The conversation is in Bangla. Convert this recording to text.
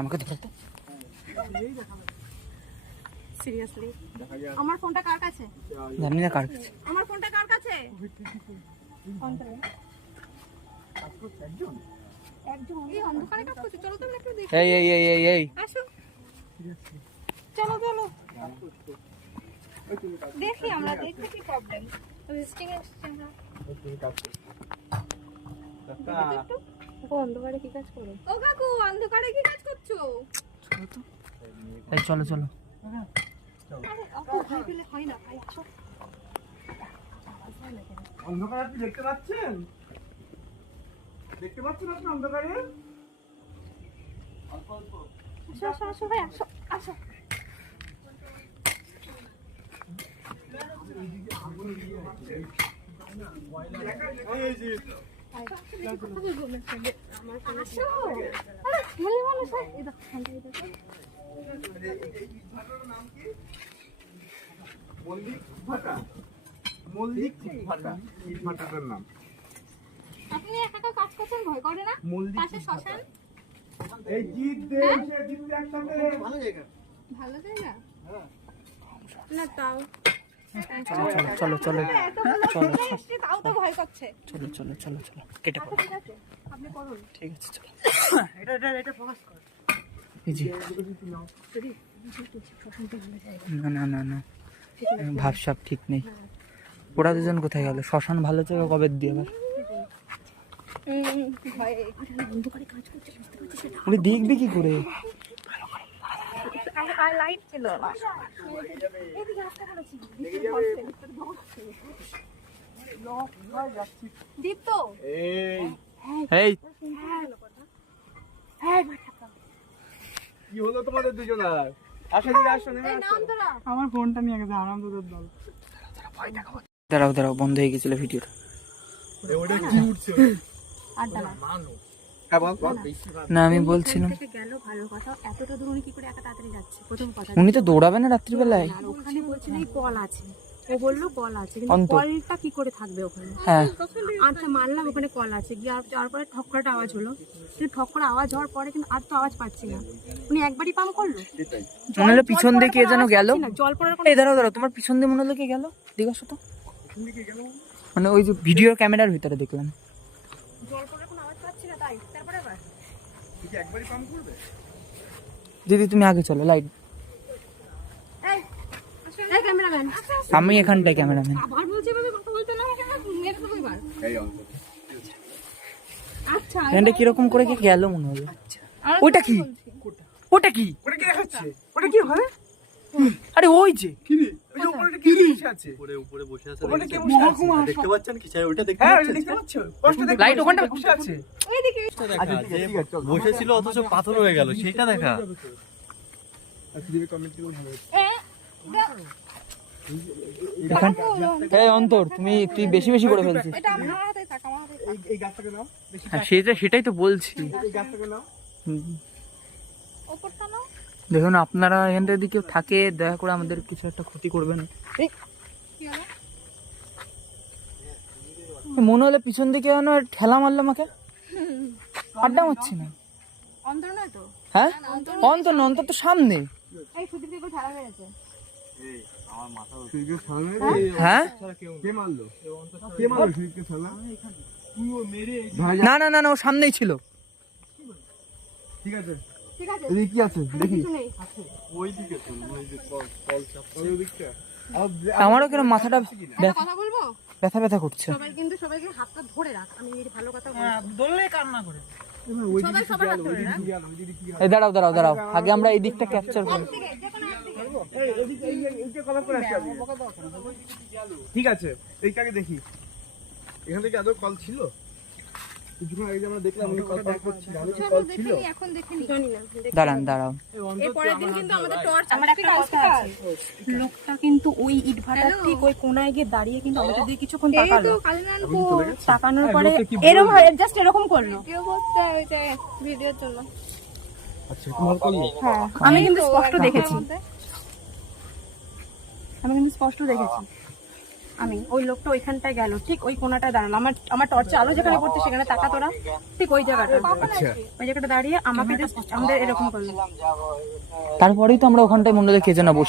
আমাকে ধরো তো। সিরিয়াসলি আমার ফোনটা কার কাছে? জানি না কার কাছে। আমার ফোনটা কার কাছে? একজন এই অন্ধকারে কাজ করছে। চলো তুমি একটু দেখি। এই আসো চলো চলো দেখি আমরা দেখি কি প্রবলেম। রেজিস্টিং এসেছে আমরা। অন্ধকারে কি কাজ করো? ও কাকু অন্ধকারে কি কাজ করছো? এই চলো চলো। আরে আপু ভয় পেলে হয় না। ভাই আসো। অন্ধকারে আপনি দেখতে পাচ্ছেন? দেখতে পাচ্ছেন আপনি অন্ধকারে? আসো আসো আসো ভাই আসো আসো। এই যে মল্লিক ভাটা, ইট ভাটাটার নাম। আপনি একা একা কাজ করছেন, ভয় করে না? পাশে শ্মশান। এই জিত দেশ জিত একসাথে ভালো জায়গা। ভালো জায়গা না তাও। চলো চলো চলো তাও তো ভয় করছে। চলো চলো চলো চলো কেটে পড়ো। ঠিক আছে আপনি করুন। ঠিক আছে চলো। এটা ফোকাস কর। এই যে না না না না ভাবসাব ঠিক নেই। ওরা দুজন কোথায় গেল? শ্মশান ভালো জায়গা কবে দিয়ে আবার? উনি দেখবে কি করে? লাইট ছিল না। এদিকে রাস্তা করেছি। দীপ তো এই এই হ্যাঁ কি হলো তোমাদের দুজনার? আসো দিকে আসো নেমে এই আসো। নাম তোরা। আমার ফোনটা নিয়ে গেছে আনন্দদের দল। দাঁড়াও দাঁড়াও বন্ধ হয়ে গেছিল ভিডিওটা। ওটা কি উঠছে? আড্ডা না। হ্যাঁ বল। না আমি বলছিলাম থেকে গেল ভালো কথা। এতটা দূর উনি কি করে একা তাড়াতাড়ি যাচ্ছে? প্রথম কথা। উনি তো দৌড়াবে না রাত্রিবেলায়। আর ওখানে বলছিল এই কল আছে। ও বললো কল আছে, কিন্তু অন্ত। কলটা কি করে থাকবে ওখানে? হ্যাঁ আচ্ছা মানলাম ওখানে কল আছে, গিয়ে যাওয়ার পরে ঠক করে একটা আওয়াজ হলো। কিন্তু ঠক করে আওয়াজ হওয়ার পরে কিন্তু আর তো আওয়াজ পাচ্ছি না। উনি একবারই পাম্প করলো। মনে হলো পিছন দিয়ে কে যেন গেল। জল পড়ার কোনো এই দাঁড়াও দাঁড়াও তোমার পিছন দিয়ে মনে হলো কে গেল? দেখো তো মানে ওই যে ভিডিও ক্যামেরার ভিতরে দেখলাম। জল পড়ার কোনো আওয়াজ পাচ্ছি না, তাই তারপরে আবার কি একবারই পাম্প করবে? দিদি তুমি আগে চলো লাইট। এই এই ক্যামেরাম্যান আমি এখানটায় ক্যামেরাম্যান। আবার বলছি বলে কথা বলতে না মেরে দেবো এবার। এই অন্ত। আচ্ছা এখানটা কিরকম করে কে গেল মনে হলো। ওইটা কি? ওটা কি? ওটা কি দেখাচ্ছে? ওটা কি হয়? আরে ওই যে কি রে? ওই যে উপরে কি বসে আছে? উপরে বসে আছে। ওখানে কে বসে আছে? দেখতে পাচ্ছেন কি স্যার? ওটা দেখতে হ্যাঁ পাচ্ছেন? ওটা দেখতে পাচ্ছ? কষ্ট দেখতে লাইট ওখানটা বসে আছে। ওইদিকে দেখা, যে বসেছিল অথচ পাথর হয়ে গেল সেটা দেখা। আচ্ছা দিবে কমেন্ট করে ভালো। এখান এই অন্তর তুই বেশি বেশি করে ফেলছিস। এটা আমার হাতে থাক, আমার হাতে থাক। এই গাছটাকে নাও। বেশি হ্যাঁ সেটাই তো বলছি। এই গাছটাকে নাও। ওপরটা নাও। দেখুন আপনারা এখান থেকে যদি কেউ থাকে দয়া করে আমাদের কিছু একটা ক্ষতি করবেন। কি হলো? মনে হলো পিছন দিকে যেন ঠেলা মারলো আমাকে। আড্ডা মারছি না। অন্তর নয় তো? হ্যাঁ অন্তর না, অন্তর তো সামনে। এই সুদীপ থেকে ঠেলা মেরেছে। এই আমার মাথা সুইকের সামনে হ্যাঁ কে মারলো? কে মারলো সুইকের সামনে? তুইও মেরে ভাই না না না না ও সামনেই ছিল। ঠিক আছে। ঠিক আছে এদিকে কি আছে দেখি। কিছু নেই। ওই দিকে তো ওই যে কল চাপছে। ওই দিকটা। আমারও কেন মাথাটা একটা কথা বলবো? ব্যথা ব্যথা করছে। সবাইকে হাতটা ধরে রাখ। আমি এই ভালো কথা বলবো। দললে কান্না করে। ওই সবাই দিকে সবার হাত ধরে রাখ। এই দাঁড়াও দাঁড়াও দাঁড়াও আগে আমরা এই দিকটা ক্যাপচার করি। একদিকে, যে কোনো একদিকে। এই এদিকে এইটা কলাপ করে আসি আমি। ঠিক আছে এইটাকে দেখি। এখান থেকে আদৌ কল ছিল? কিছুক্ষণ আগে যে আমরা দেখলাম উনি কল পাম্প করছিল। আমি কি কল ছিল? দেখিনি, এখন দেখিনি। জানি না। দাঁড়ান দাঁড়াও। এর পরের দিন কিন্তু আমাদের টর্চ আমার একটা কথা আছে। লোকটা কিন্তু ওই ইট ভাটার ঠিক ওই কোনায় গিয়ে দাঁড়িয়ে কিন্তু আমাদের দিকে কিছুক্ষণ তাকালো। তাকানোর পরে এরকম জাস্ট এরকম করলো। ভিডিও করতে হইছে ভিডিওর জন্য। আচ্ছা তোমার করলো? হ্যাঁ আমি কিন্তু স্পষ্ট দেখেছি। আমি কিন্তু স্পষ্ট দেখেছি। আমি ওই লোকটা ওইখানটায় গেল, ঠিক ওই কোনাটায় দাঁড়ালো, আমার টর্চে আলো যেখানে পড়ছে সেখানে তাকা তোরা, ঠিক ওই জায়গাটা, আচ্ছা ওই জায়গাটা দাঁড়িয়ে আমাকে জাস্ট আমাদের এরকম করলো। তারপরেই তো আমরা ওখানটায় মনে হয় কে যেন বসে